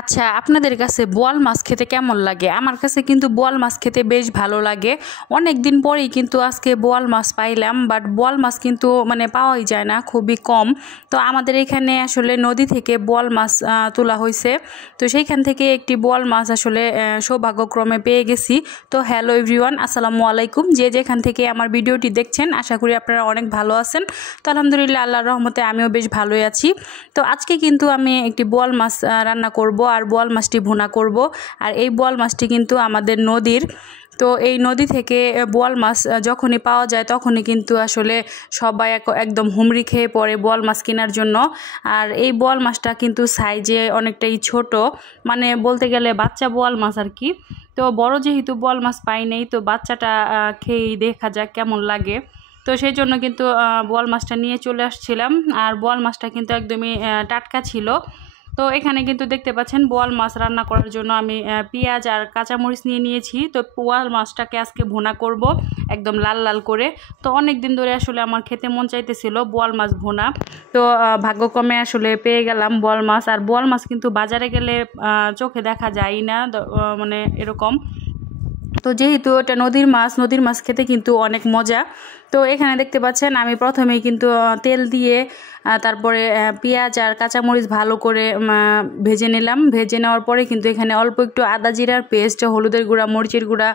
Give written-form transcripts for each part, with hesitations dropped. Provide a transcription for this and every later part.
আচ্ছা, আপনাদের কাছে বোয়াল মাছ খেতে কেমন লাগে? আমার কাছে কিন্তু বোয়াল মাছ খেতে বেশ ভালো লাগে। অনেক দিন পরেই কিন্তু আজকে বোয়াল মাছ পাইলাম, বাট বোয়াল মাছ কিন্তু পাওয়াই যায় না, খুবই কম। তো আমাদের এখানে আসলে নদী থেকে বোয়াল মাছ তোলা হয়েছে। তো সেইখান থেকে একটি বোয়াল মাছ আসলে সৌভাগ্যক্রমে পেয়ে গেছি। তো হ্যালো এভরিওয়ান, আসসালামু আলাইকুম। যে যেখান থেকে আমার ভিডিওটি দেখছেন, আশা করি আপনারা অনেক ভালো আছেন। তো আলহামদুলিল্লাহ, আল্লাহর রহমতে আমিও বেশ ভালোই আছি। তো আজকে কিন্তু আমি একটি বোয়াল মাছ রান্না করব আর বোয়াল মাছটি ভুনা করব। আর এই বোয়াল মাছটি কিন্তু আমাদের নদীর। তো এই নদী থেকে বোয়াল মাছ যখনই পাওয়া যায় তখনই কিন্তু আসলে সবাই একদম হুমড়ি খেয়ে পড়ে বোয়াল মাছ কেনার জন্য। আর এই বোয়াল মাছটা কিন্তু সাইজে অনেকটাই ছোট, বলতে গেলে বাচ্চা বোয়াল মাছ আর কি। তো বড় যেহেতু বোয়াল মাছ পাই নেই, তো বাচ্চাটা খেয়েই দেখা যাক কেমন লাগে। তো সেই জন্য কিন্তু বোয়াল মাছটা নিয়ে চলে আসছিলাম। আর বোয়াল মাছটা কিন্তু একদমই টাটকা ছিল। তো এখানে কিন্তু দেখতে পাচ্ছেন বোয়াল মাছ রান্না করার জন্য আমি পেঁয়াজ আর কাঁচামরিচ নিয়ে নিয়েছি। তো বোয়াল মাছটাকে আজকে ভুনা করব একদম লাল লাল করে। তো অনেক দিন ধরে আসলে আমার খেতে মন চাইতেছিল বোয়াল মাছ ভুনা। তো ভাগ্যক্রমে আসলে পেয়ে গেলাম বোয়াল মাছ। আর বোয়াল মাছ কিন্তু বাজারে গেলে চোখে দেখা যায় না, এরকম। তো যেহেতু এটা নদীর মাছ খেতে কিন্তু অনেক মজা। তো এখানে দেখতে পাচ্ছেন আমি প্রথমেই কিন্তু তেল দিয়ে তারপরে পেঁয়াজ আর কাঁচামরিচ ভালো করে ভেজে নিলাম। ভেজে নেওয়ার পরে কিন্তু এখানে অল্প একটু আদা জিরার পেস্ট, হলুদের গুঁড়া, মরিচের গুঁড়া,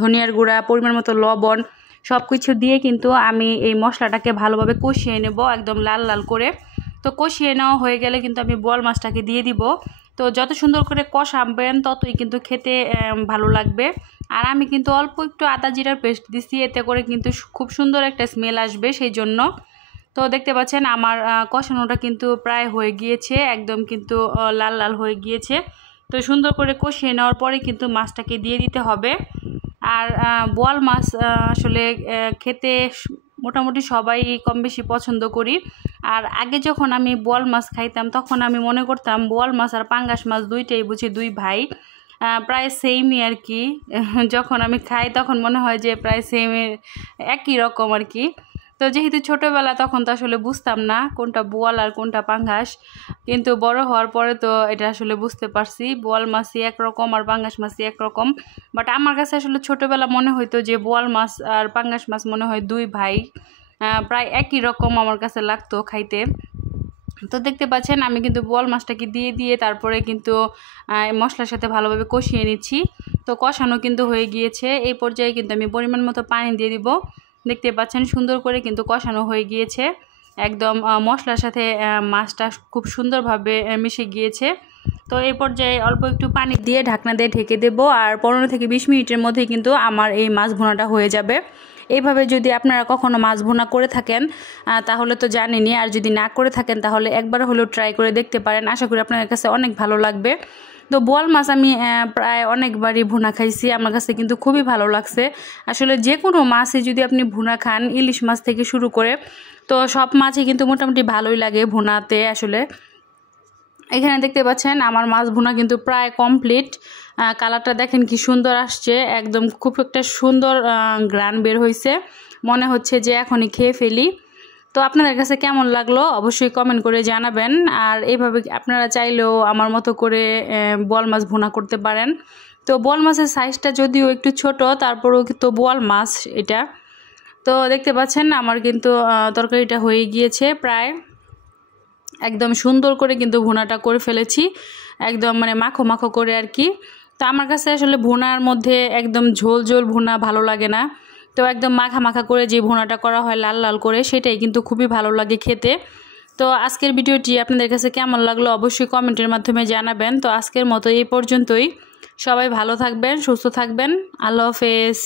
ধনিয়ার গুঁড়া, পরিমাণ মতো লবণ সব কিছু দিয়ে কিন্তু আমি এই মশলাটাকে ভালোভাবে কষিয়ে নেব একদম লাল লাল করে। তো কষিয়ে নেওয়া হয়ে গেলে কিন্তু আমি বোয়াল মাছটাকে দিয়ে দিব। তো যত সুন্দর করে কষাবেন ততই কিন্তু খেতে ভালো লাগবে। আর আমি কিন্তু অল্প একটু আদা জিরার পেস্ট দিছি, এতে করে কিন্তু খুব সুন্দর একটা স্মেল আসবে সেই জন্য। তো দেখতে পাচ্ছেন আমার কষানোটা কিন্তু প্রায় হয়ে গিয়েছে, একদম কিন্তু লাল লাল হয়ে গিয়েছে। তো সুন্দর করে কষিয়ে নেওয়ার পরে কিন্তু মাছটাকে দিয়ে দিতে হবে। আর বোয়াল মাছ আসলে খেতে মোটামুটি সবাই কম বেশি পছন্দ করি। আর আগে যখন আমি বোয়াল মাছ খাইতাম তখন আমি মনে করতাম বোয়াল মাছ আর পাঙ্গাস মাছ দুইটাই বুঝি দুই ভাই, প্রায় সেমই আর কি। যখন আমি খাই তখন মনে হয় যে প্রায় সেমের একই রকম আর কি। তো যেহেতু ছোটোবেলা তখন তো আসলে বুঝতাম না কোনটা বোয়াল আর কোনটা পাঙ্গাস, কিন্তু বড় হওয়ার পরে তো এটা আসলে বুঝতে পারছি বোয়াল মাছই একরকম আর পাঙ্গাস মাছই একরকম। বাট আমার কাছে আসলে ছোটোবেলা মনে হইতো যে বোয়াল মাছ আর পাঙ্গাস মাছ মনে হয় দুই ভাই, প্রায় একই রকম আমার কাছে লাগতো খাইতে। তো দেখতে পাচ্ছেন আমি কিন্তু বোয়াল মাছটাকে দিয়ে তারপরে কিন্তু মশলার সাথে ভালোভাবে কষিয়ে নিচ্ছি। তো কষানো কিন্তু হয়ে গিয়েছে, এই পর্যায়ে কিন্তু আমি পরিমাণ মতো পানি দিয়ে দিব। দেখতে পাচ্ছেন সুন্দর করে কিন্তু কষানো হয়ে গিয়েছে, একদম মশলার সাথে মাছটা খুব সুন্দরভাবে মিশে গিয়েছে। তো এই পর্যায়ে অল্প একটু পানি দিয়ে ঢাকনা দিয়ে ঢেকে দেবো। আর 15 থেকে 20 মিনিটের মধ্যেই কিন্তু আমার এই মাছ ভুনাটা হয়ে যাবে। এইভাবে যদি আপনারা কখনো মাছ ভুনা করে থাকেন তাহলে তো জানেনই, আর যদি না করে থাকেন তাহলে একবার হলেও ট্রাই করে দেখতে পারেন। আশা করি আপনাদের কাছে অনেক ভালো লাগবে। তো বোয়াল মাছ আমি প্রায় অনেকবারই ভুনা খাইছি, আমার কাছে কিন্তু খুবই ভালো লাগছে। আসলে যে কোনো মাছই যদি আপনি ভুনা খান, ইলিশ মাছ থেকে শুরু করে, তো সব মাছই কিন্তু মোটামুটি ভালোই লাগে ভুনাতে আসলে। এখানে দেখতে পাচ্ছেন আমার মাছ ভুনা কিন্তু প্রায় কমপ্লিট। কালারটা দেখেন কি সুন্দর আসছে, একদম খুব একটা সুন্দর গ্রান বের হয়েছে, মনে হচ্ছে যে এখনই খেয়ে ফেলি। তো আপনাদের কাছে কেমন লাগলো অবশ্যই কমেন্ট করে জানাবেন। আর এইভাবে আপনারা চাইলেও আমার মতো করে বোয়াল মাছ ভুনা করতে পারেন। তো বোয়াল মাছের সাইজটা যদিও একটু ছোট, তারপরেও কিন্তু বোয়াল মাছ এটা। তো দেখতে পাচ্ছেন আমার কিন্তু তরকারিটা হয়ে গিয়েছে প্রায়, একদম সুন্দর করে কিন্তু ভুনাটা করে ফেলেছি, একদম মাখো মাখো করে আর কি। তো আমার কাছে আসলে ভুনার মধ্যে একদম ঝোল ঝোল ভুনা ভালো লাগে না, তো একদম মাখা মাখা করে যে ভুনাটা করা হয় লাল লাল করে, সেটাই কিন্তু খুবই ভালো লাগে খেতে। তো আজকের ভিডিওটি আপনাদের কাছে কেমন লাগলো অবশ্যই কমেন্টের মাধ্যমে জানাবেন। তো আজকের মতো এই পর্যন্তই, সবাই ভালো থাকবেন, সুস্থ থাকবেন, আল্লাহ হাফেজ।